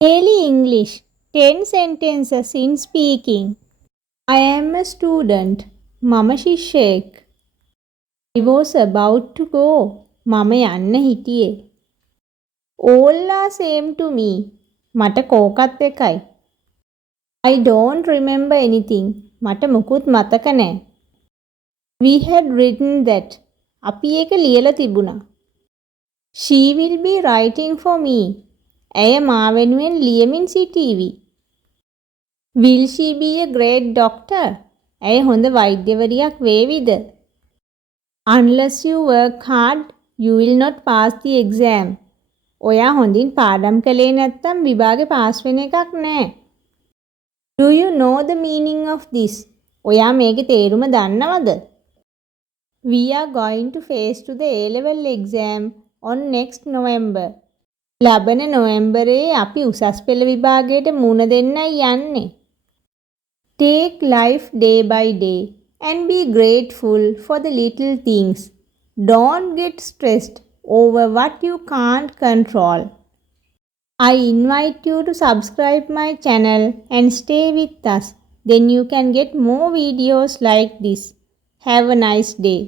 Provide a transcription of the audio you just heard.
Daily English 10 sentences in speaking. I am a student. මම ශිෂ්‍යයෙක්. I was about to go. මම යන්න හිටියේ. All are same to me. මට කෝකත් එකයි. I don't remember anything. මට මුකුත් මතක නෑ. We had written that. අපි ඒක ලියලා තිබුණා. She will be writing for me. ඇය මා වෙනුවෙන් ලියමින් සිටීවි. Will she be a great doctor? ඇය හොඳ වෛද්‍යවරියක් වේවිද? Unless you work hard, you will not pass the exam. ඔයා හොඳින් පාඩම් කළේ නැත්නම් විභාගේ පාස් වෙන එකක් නෑ. Do you know the meaning of this? ඔයා මේකේ තේරුම දන්නවද? We are going to face to the A-level exam on next November. ලබන නොවැම්බරයේ අපි උසස් පෙළ විභාගයට මුහුණ දෙන්නයි යන්නේ. Take life day by day and be grateful for the little things. Don't get stressed over what you can't control. I invite you to subscribe my channel and stay with us. Then you can get more videos like this. Have a nice day.